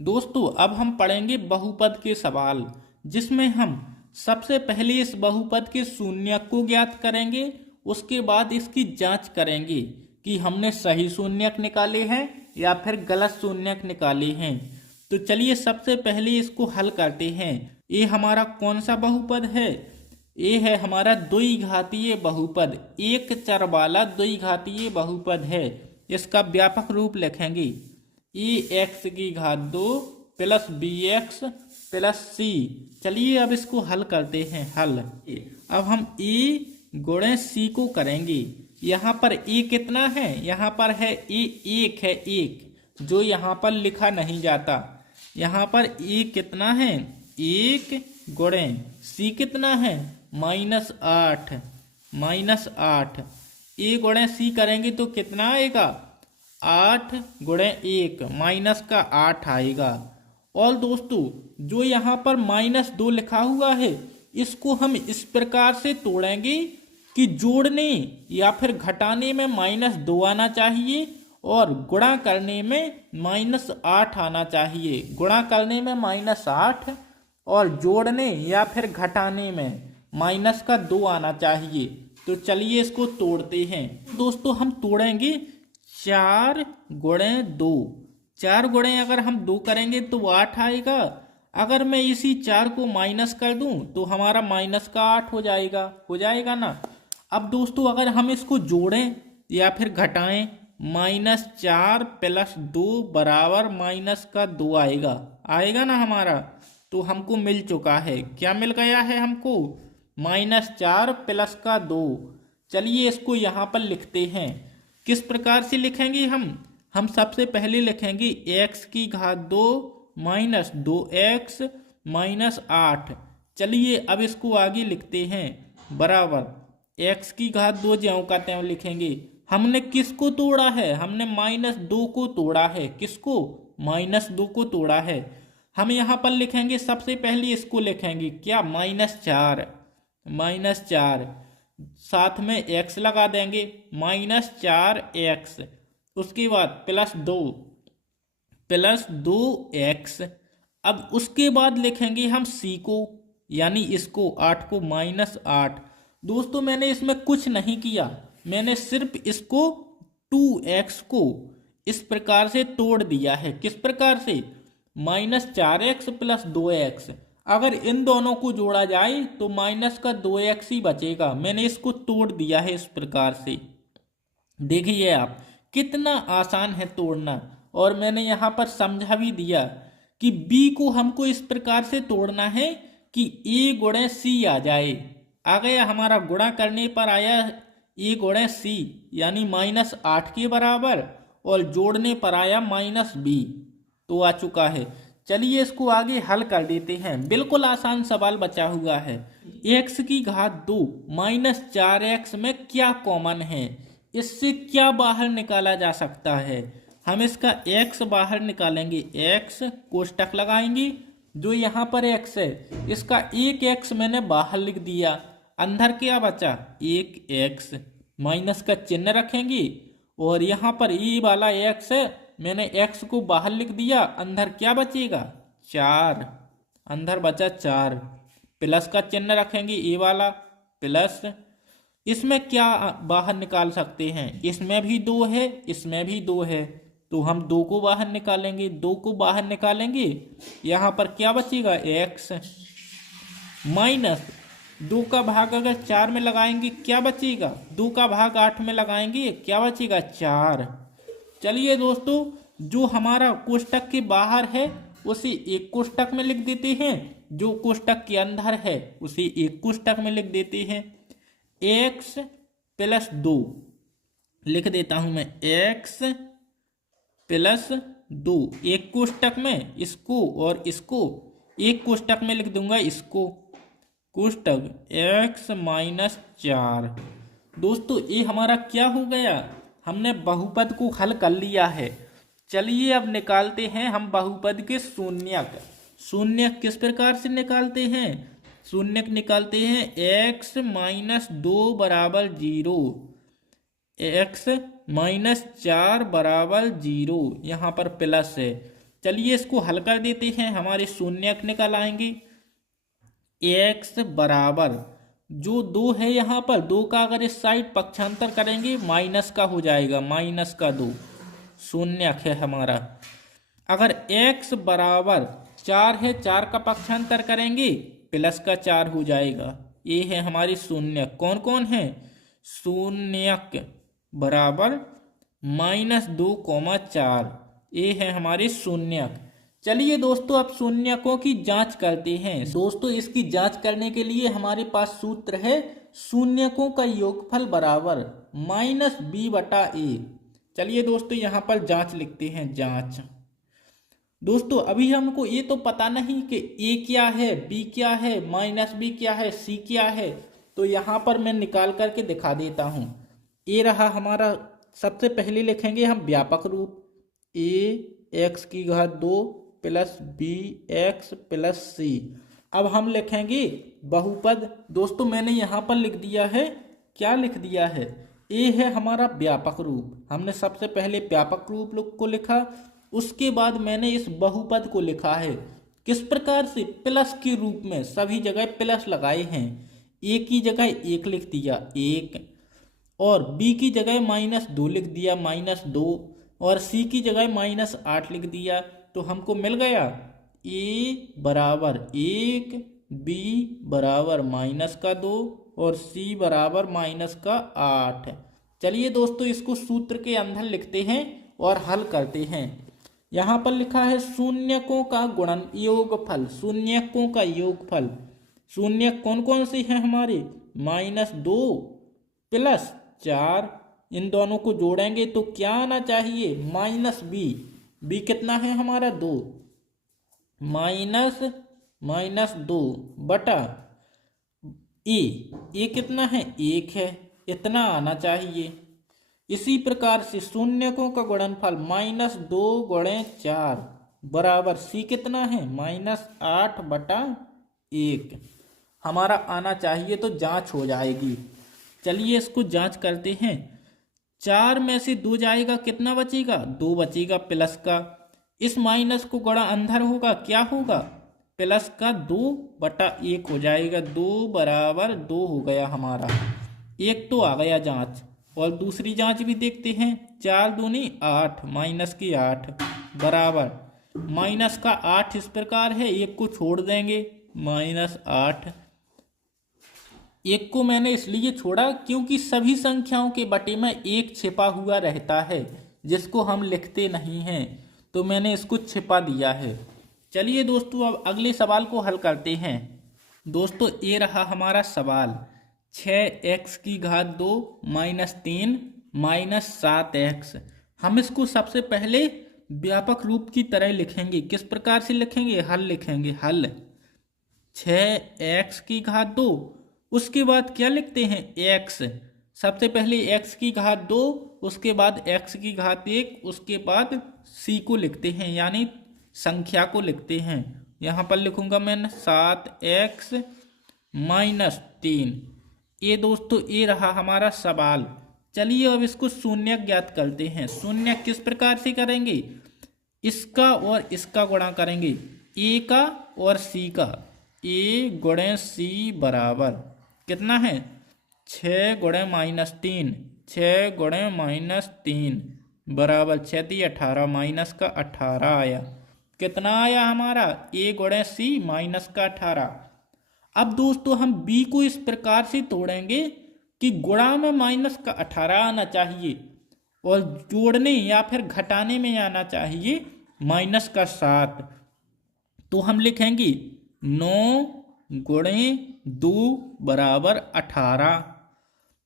दोस्तों अब हम पढ़ेंगे बहुपद के सवाल, जिसमें हम सबसे पहले इस बहुपद के शून्यक को ज्ञात करेंगे। उसके बाद इसकी जांच करेंगे कि हमने सही शून्यक निकाले हैं या फिर गलत शून्यक निकाले हैं। तो चलिए सबसे पहले इसको हल करते हैं। ये हमारा कौन सा बहुपद है? ये है हमारा द्विघातीय बहुपद, एक चर वाला द्विघातीय बहुपद है। इसका व्यापक रूप लिखेंगे ए एक्स की घात 2 प्लस बी एक्स प्लस सी। चलिए अब इसको हल करते हैं। हल अब हम ए गुणे सी को करेंगे। यहाँ पर ए कितना है? यहाँ पर है ए एक है, एक जो यहाँ पर लिखा नहीं जाता। यहाँ पर ए कितना है? एक गुणे सी कितना है? -8। -8 ए गुणे सी करेंगे तो कितना आएगा? 8 गुणे 1 माइनस का 8 आएगा। और दोस्तों जो यहाँ पर -2 लिखा हुआ है, इसको हम इस प्रकार से तोड़ेंगे कि जोड़ने या फिर घटाने में -2 आना चाहिए और गुणा करने में -8 आना चाहिए। गुणा करने में -8 और जोड़ने या फिर घटाने में -2 आना चाहिए। तो चलिए इसको तोड़ते हैं। दोस्तों हम तोड़ेंगे 4 गुणे 2। 4 गुणे अगर हम 2 करेंगे तो 8 आएगा। अगर मैं इसी 4 को माइनस कर दूं तो हमारा -8 हो जाएगा ना। अब दोस्तों अगर हम इसको जोड़ें या फिर घटाएं, -4 + 2 बराबर -2 आएगा ना हमारा। तो हमको मिल चुका है। क्या मिल गया है हमको? -4 + 2। चलिए इसको यहाँ पर लिखते हैं। किस प्रकार से लिखेंगे हम सबसे पहले लिखेंगे x की घात 2 - 2x - 8। चलिए अब इसको आगे लिखते हैं बराबर x की घात 2 ज्यों का त्यों लिखेंगे। हमने किसको तोड़ा है? हमने -2 को तोड़ा है। किसको? -2 को तोड़ा है। हम यहाँ पर लिखेंगे सबसे पहले इसको लिखेंगे क्या? -4 साथ में x लगा देंगे -4x। उसके बाद +2x। अब उसके बाद लिखेंगे हम c को, यानी इसको 8 को -8। दोस्तों मैंने इसमें कुछ नहीं किया, मैंने सिर्फ इसको 2x को इस प्रकार से तोड़ दिया है। किस प्रकार से? -4x + 2x। अगर इन दोनों को जोड़ा जाए तो -2x ही बचेगा। मैंने इसको तोड़ दिया है इस प्रकार से। देखिए आप, कितना आसान है तोड़ना। और मैंने यहाँ पर समझा भी दिया कि b को हमको इस प्रकार से तोड़ना है कि a गुणे c आ जाए। आ गया हमारा। गुणा करने पर आया a गुणे c यानी -8 के बराबर, और जोड़ने पर आया -b, तो आ चुका है। चलिए इसको आगे हल कर देते हैं। बिल्कुल आसान सवाल बचा हुआ है। x की घात 2 -4x में क्या कॉमन है? इससे क्या बाहर निकाला जा सकता है? हम इसका x बाहर निकालेंगे। x कोष्टक लगाएंगे। जो यहाँ पर x है, इसका एक x मैंने बाहर लिख दिया। अंदर क्या बचा? एक x। माइनस का चिन्ह रखेंगे और यहाँ पर ये वाला x है, मैंने x को बाहर लिख दिया। अंदर क्या बचेगा? 4। अंदर बचा 4। प्लस का चिन्ह रखेंगे, ये वाला प्लस। इसमें क्या बाहर निकाल सकते हैं? इसमें भी 2 है, इसमें भी 2 है, तो हम 2 को बाहर निकालेंगे। 2 को बाहर निकालेंगे, यहाँ पर क्या बचेगा? x माइनस 2 का भाग अगर 4 में लगाएंगे क्या बचेगा? 2 का भाग 8 में लगाएंगे, क्या बचेगा? 4। चलिए दोस्तों, जो हमारा कोष्टक के बाहर है उसे एक कोष्टक में लिख देते हैं, जो कोष्टक के अंदर है उसे एक कोष्टक में लिख देते हैं। x + 2 लिख देता हूं मैं। x + 2 एक कोष्टक में, इसको और इसको एक कोष्टक में लिख दूंगा। इसको कोष्टक x - 4। दोस्तों ये हमारा क्या हो गया? हमने बहुपद को हल कर लिया है। चलिए अब निकालते हैं हम बहुपद के शून्यक। शून्यक किस प्रकार से निकालते हैं? शून्यक निकालते हैं x - 2 बराबर 0, x - 4 बराबर 0। यहाँ पर प्लस है। चलिए इसको हल कर देते हैं, हमारे शून्यक निकल आएंगे। x बराबर जो 2 है यहाँ पर, 2 का अगर इस साइड पक्षांतर करेंगे माइनस का हो जाएगा, माइनस का 2 शून्यक है हमारा। अगर x बराबर 4 है, 4 का पक्षांतर करेंगे प्लस का 4 हो जाएगा। ये है हमारी शून्यक। कौन कौन है? शून्यक बराबर -2, 4, ये है हमारी शून्यक। चलिए दोस्तों अब शून्यकों की जांच करते हैं। दोस्तों इसकी जांच करने के लिए हमारे पास सूत्र है शून्यकों का योगफल बराबर -b/a। चलिए दोस्तों यहाँ पर जांच लिखते हैं, जांच। दोस्तों अभी हमको ये तो पता नहीं कि a क्या है, b क्या है, -b क्या है, c क्या है, तो यहाँ पर मैं निकाल करके दिखा देता हूँ। ये रहा हमारा, सबसे पहले लिखेंगे हम व्यापक रूप, ax2 + bx + c। अब हम लिखेंगे बहुपद। दोस्तों मैंने यहाँ पर लिख दिया है, क्या लिख दिया है, a है हमारा व्यापक रूप। हमने सबसे पहले व्यापक रूप को लिखा, उसके बाद मैंने इस बहुपद को लिखा है किस प्रकार से, प्लस के रूप में, सभी जगह प्लस लगाए हैं। a की जगह 1 लिख दिया, 1, और b की जगह -2 लिख दिया, -2, और c की जगह -8 लिख दिया। तो हमको मिल गया a बराबर 1, b बराबर -2 और c बराबर -8। चलिए दोस्तों इसको सूत्र के अंदर लिखते हैं और हल करते हैं। यहाँ पर लिखा है शून्यकों का गुणन योगफल, शून्यकों का योगफल। शून्यक कौन कौन से हैं हमारे, -2 + 4, इन दोनों को जोड़ेंगे तो क्या आना चाहिए, -b कितना है हमारा 2, -2 बटा ए कितना है 1 है, इतना आना चाहिए। इसी प्रकार से शून्यकों का गुणनफल -2 × 4 बराबर c कितना है, -8/1 हमारा आना चाहिए। तो जांच हो जाएगी। चलिए इसको जांच करते हैं। 4 में से 2 जाएगा, कितना बचेगा, 2 बचेगा प्लस का। इस माइनस को गणा अंदर होगा, क्या होगा, प्लस का 2/1 हो जाएगा। 2 बराबर 2 हो गया हमारा, एक तो आ गया जांच। और दूसरी जांच भी देखते हैं। 4 दूनी 8, -8 बराबर माइनस का 8 इस प्रकार है, एक को छोड़ देंगे, -8। एक को मैंने इसलिए छोड़ा क्योंकि सभी संख्याओं के बटे में एक छिपा हुआ रहता है जिसको हम लिखते नहीं हैं, तो मैंने इसको छिपा दिया है। चलिए दोस्तों अब अगले सवाल को हल करते हैं। दोस्तों ये रहा हमारा सवाल, 6x2 -3 -7x। हम इसको सबसे पहले व्यापक रूप की तरह लिखेंगे। किस प्रकार से लिखेंगे, हल लिखेंगे, हल। 6x2, उसके बाद क्या लिखते हैं, x। सबसे पहले x2, उसके बाद x1, उसके बाद c को लिखते हैं, यानी संख्या को लिखते हैं। यहाँ पर लिखूंगा मैं 7x -3। ये दोस्तों ये रहा हमारा सवाल। चलिए अब इसको शून्यक ज्ञात करते हैं। शून्यक किस प्रकार से करेंगे, इसका और इसका गुणा करेंगे, a का और c का। a × c बराबर कितना है, 6 × -3, 6 × -3 बराबर 6 × 18, माइनस का 18 आया। कितना आया हमारा, a × c -18। अब दोस्तों हम b को इस प्रकार से तोड़ेंगे कि गुणा में -18 आना चाहिए और जोड़ने या फिर घटाने में आना चाहिए -7। तो हम लिखेंगे 9 × 2 बराबर 18।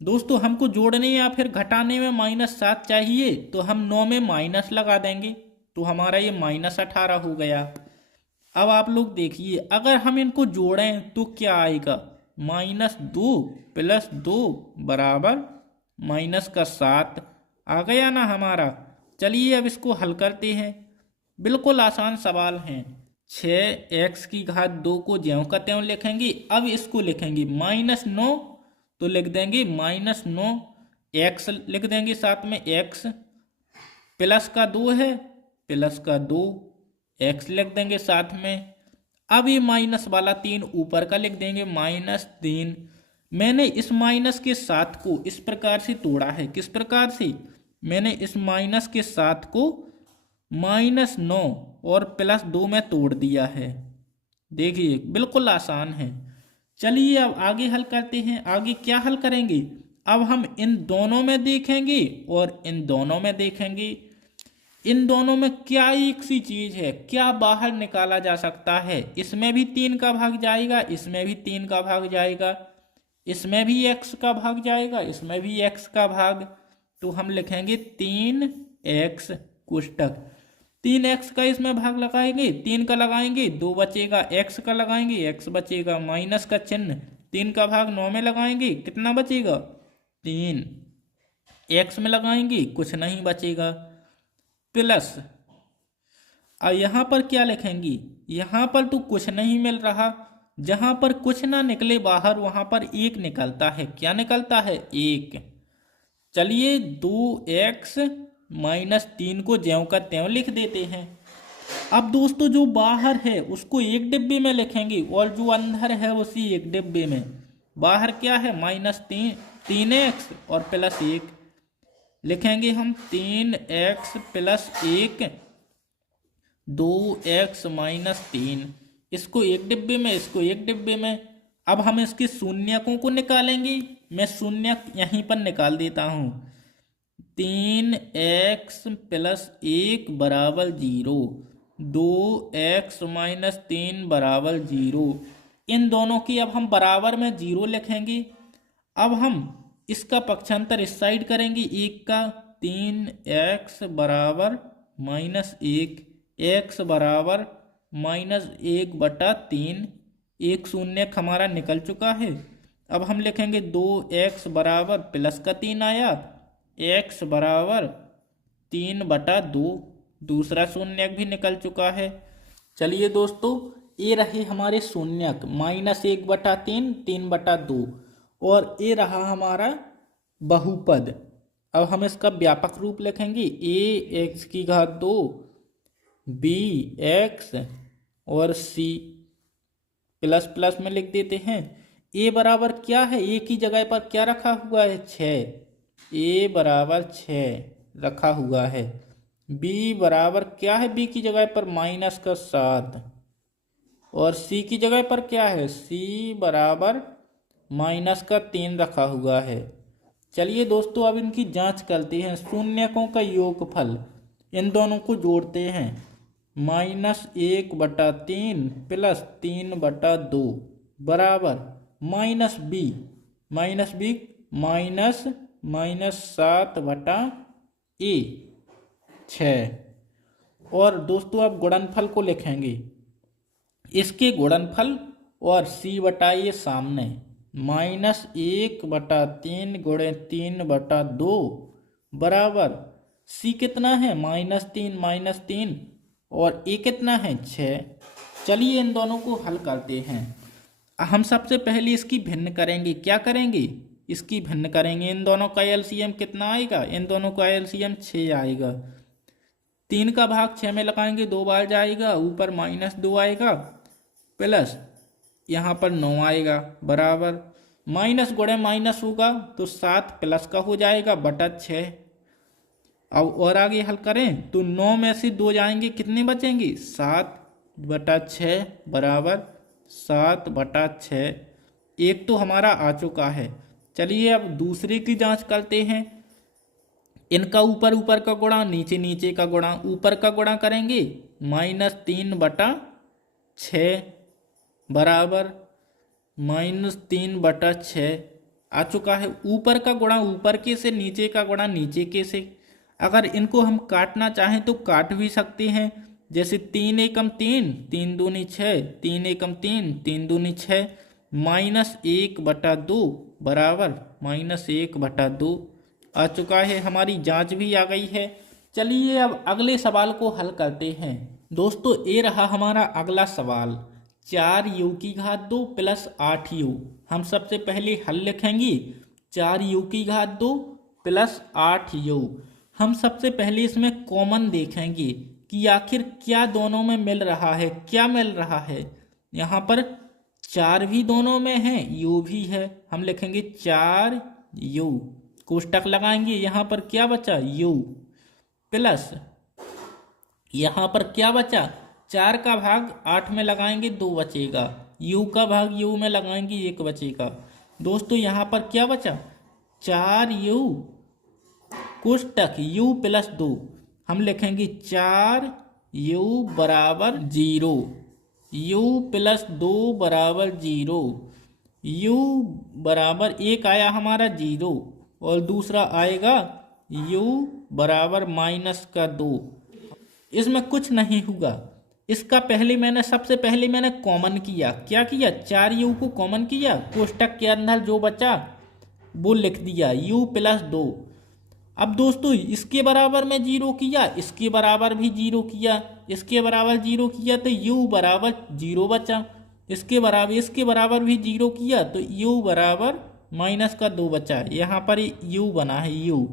दोस्तों हमको जोड़ने या फिर घटाने में -7 चाहिए, तो हम 9 में माइनस लगा देंगे, तो हमारा ये -18 हो गया। अब आप लोग देखिए, अगर हम इनको जोड़ें तो क्या आएगा, -2 + 2 बराबर -7 आ गया ना हमारा। चलिए अब इसको हल करते हैं। बिल्कुल आसान सवाल है। 6x2 को ज्यों का त्यों लिखेंगे। अब इसको लिखेंगे -9, तो लिख देंगे -9, x लिख देंगे साथ में x, प्लस का 2 है, प्लस का 2, एक्स लिख देंगे साथ में। अब ये माइनस वाला 3 ऊपर का लिख देंगे -3। मैंने इस माइनस के 7 को इस प्रकार से तोड़ा है। किस प्रकार से? मैंने इस माइनस के 7 को -9 और +2 में तोड़ दिया है। देखिए बिल्कुल आसान है। चलिए अब आगे हल करते हैं। आगे क्या हल करेंगे? अब हम इन दोनों में देखेंगे और इन दोनों में देखेंगे। इन दोनों में क्या एक सी चीज है, क्या बाहर निकाला जा सकता है? इसमें भी 3 का भाग जाएगा, इसमें भी 3 का भाग जाएगा, इसमें भी x का भाग जाएगा, इसमें भी x का भाग। तो हम लिखेंगे 3x कोष्टक। 3x का इसमें भाग लगाएंगे, 3 का लगाएंगे, 2 बचेगा, x का लगाएंगे, x बचेगा, माइनस का चिन्ह, 3 का भाग 9 में लगाएंगे, कितना बचेगा? 3। x में लगाएंगे, कुछ नहीं बचेगा, प्लस। अब यहाँ पर क्या लिखेंगे? यहाँ पर तो कुछ नहीं मिल रहा। जहाँ पर कुछ ना निकले बाहर वहाँ पर 1 निकलता है। क्या निकलता है? 1। चलिए 2x -3 को ज्यों का त्यों लिख देते हैं। अब दोस्तों जो बाहर है उसको एक डिब्बे में लिखेंगे और जो अंदर है उसी एक डिब्बे में। बाहर क्या है? -3x और +1 लिखेंगे हम। 3x + 1 2x -3। इसको एक डिब्बे में, इसको एक डिब्बे में। अब हम इसके शून्यकों को निकालेंगे। मैं शून्यक यहीं पर निकाल देता हूँ। 3x + 1 = 0, 2x -3 = 0। इन दोनों की अब हम बराबर में 0 लिखेंगे। अब हम इसका पक्षांतर इस साइड करेंगे, 1 का। 3x = -1, x = -1/3। एक शून्य हमारा निकल चुका है। अब हम लिखेंगे 2x = +3 आया, x = 3/2। दूसरा शून्यक भी निकल चुका है। चलिए दोस्तों ये रहे हमारे शून्यक, -1/3, 3/2। और ये रहा हमारा बहुपद। अब हम इसका व्यापक रूप लिखेंगे। ax2 bx और c प्लस प्लस में लिख देते हैं। a बराबर क्या है? a की जगह पर क्या रखा हुआ है? 6। a बराबर 6 रखा हुआ है। b बराबर क्या है? b की जगह पर -7। और c की जगह पर क्या है? c बराबर -3 रखा हुआ है। चलिए दोस्तों अब इनकी जांच करते हैं। शून्यकों का योगफल, इन दोनों को जोड़ते हैं। -1/3 + 3/2 बराबर -b -7/a 6। और दोस्तों अब गुणनफल को लिखेंगे। इसके गुणनफल और c/a सामने। -1/3 × 3/2 बराबर c कितना है? -3 और a कितना है? 6। चलिए इन दोनों को हल करते हैं। हम सबसे पहले इसकी भिन्न करेंगे। क्या करेंगे? इसकी भिन्न करेंगे। इन दोनों का एलसीएम कितना आएगा? इन दोनों का एलसीएम 6 आएगा। 3 का भाग 6 में लगाएंगे, 2 बार जाएगा, ऊपर -2 आएगा, प्लस यहाँ पर 9 आएगा, बराबर माइनस गुणे माइनस होगा तो 7 प्लस का हो जाएगा बटा 6। अब और आगे हल करें तो 9 में से 2 जाएंगे, कितने बचेंगे? 7/6 बराबर 7/6। एक तो हमारा आ चुका है। चलिए अब दूसरे की जांच करते हैं। इनका ऊपर ऊपर का गुणा, नीचे नीचे का गुणा। ऊपर का गुणा करेंगे -3/6 बराबर -3/6 आ चुका है। ऊपर का गुणा ऊपर के से, नीचे का गुणा नीचे के से। अगर इनको हम काटना चाहें तो काट भी सकते हैं। जैसे 3 एकम 3, 3 दूनी 6, 3 एकम 3, 3 दूनी 6, -1/2 बराबर -1/2 आ चुका है। हमारी जांच भी आ गई है। चलिए अब अगले सवाल को हल करते हैं। दोस्तों ये रहा हमारा अगला सवाल। 4u की घात 2 + 8u। हम सबसे पहले हल लिखेंगे। 4u की घात 2 + 8u। हम सबसे पहले इसमें कॉमन देखेंगे। कि आखिर क्या दोनों में मिल रहा है, क्या मिल रहा है। यहाँ पर 4 भी दोनों में है, u भी है। हम लिखेंगे 4u, कोष्टक लगाएंगे। यहाँ पर क्या बचा, u प्लस यहाँ पर क्या बचा, 4 का भाग 8 में लगाएंगे 2 बचेगा, u का भाग u में लगाएंगे 1 बचेगा। दोस्तों यहाँ पर क्या बचा, 4u कोष्टक u प्लस 2। हम लिखेंगे 4u बराबर 0, u प्लस 2 बराबर 0, u बराबर 1 आया हमारा 0 और दूसरा आएगा u बराबर -2। इसमें कुछ नहीं हुआ। इसका सबसे पहले मैंने कॉमन किया। क्या किया, 4u को कॉमन किया, कोष्टक के अंदर जो बचा वो लिख दिया u प्लस 2। अब दोस्तों इसके बराबर में 0 किया, इसके बराबर भी 0 किया, इसके बराबर 0 किया तो u बराबर 0 बचा। इसके बराबर भी 0 किया तो u बराबर -2 बचा। यहाँ पर u बना है, u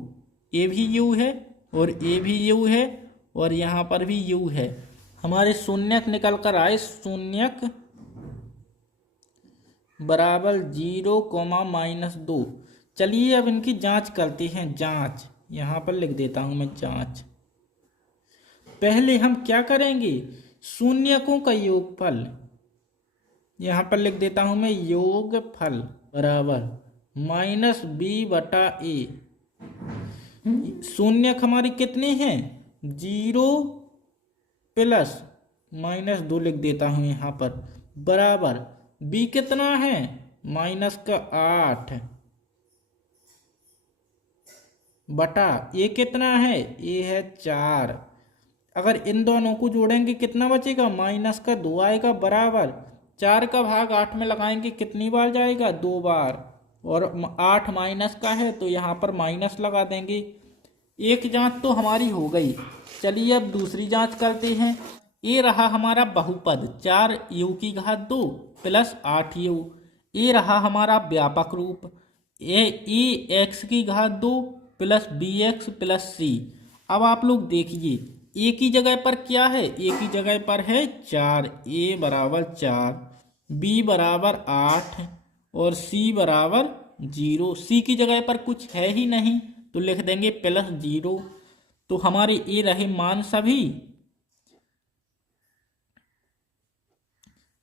ये भी u है और ये भी u है और यहाँ पर भी u है। हमारे शून्यक निकल कर आए, शून्यक बराबर 0, -2। चलिए अब इनकी जांच करते हैं। जांच यहाँ पर लिख देता हूँ मैं, जांच। पहले हम क्या करेंगे, शून्यकों का योगफल यहाँ पर लिख देता हूँ मैं, योगफल बराबर -b/a। शून्यक हमारे कितने हैं, 0 प्लस -2 लिख देता हूँ यहाँ पर, बराबर b कितना है, -8 बटा a कितना है, a है 4। अगर इन दोनों को जोड़ेंगे कितना बचेगा, -2 आएगा, बराबर 4 का भाग 8 में लगाएंगे कितनी बार जाएगा, 2 बार, और 8 माइनस का है तो यहाँ पर माइनस लगा देंगे। एक जांच तो हमारी हो गई। चलिए अब दूसरी जांच करते हैं। ये रहा हमारा बहुपद 4u² प्लस 8u। ये रहा हमारा व्यापक रूप ए x² plus bx plus c। अब आप लोग देखिए, a की जगह पर क्या है, a की जगह पर है 4, a बराबर 4, b बराबर 8 और c बराबर 0। c की जगह पर कुछ है ही नहीं तो लिख देंगे +0। तो हमारे ये रहे मान सभी।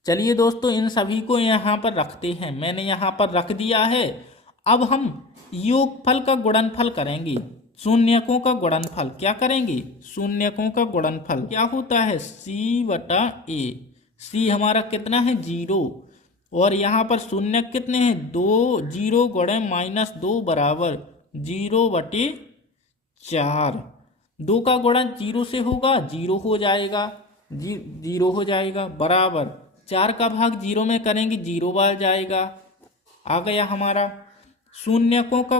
चलिए दोस्तों इन सभी को यहाँ पर रखते हैं। मैंने यहाँ पर रख दिया है। अब हम योगफल का गुणनफल करेंगे, शून्यकों का गुणनफल। क्या करेंगे, शून्यकों का गुणनफल क्या होता है, c/a। c हमारा कितना है, 0, और यहाँ पर शून्यक कितने हैं, 2, 0 गुणे -2 बराबर 0/4। 2 का गुणन 0 से होगा, 0 हो जाएगा, 0 हो जाएगा, बराबर 4 का भाग 0 में करेंगे 0 बार जाएगा। आ गया हमारा शून्यकों का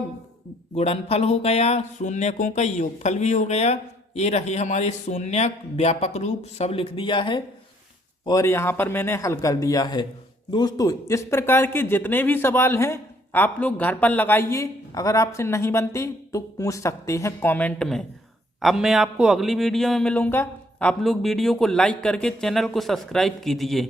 गुणनफल हो गया, शून्यकों का योगफल भी हो गया। ये रहे हमारे शून्यक, व्यापक रूप सब लिख दिया है और यहाँ पर मैंने हल कर दिया है। दोस्तों इस प्रकार के जितने भी सवाल हैं आप लोग घर पर लगाइए। अगर आपसे नहीं बनते तो पूछ सकते हैं कमेंट में। अब मैं आपको अगली वीडियो में मिलूँगा। आप लोग वीडियो को लाइक करके चैनल को सब्सक्राइब कीजिए।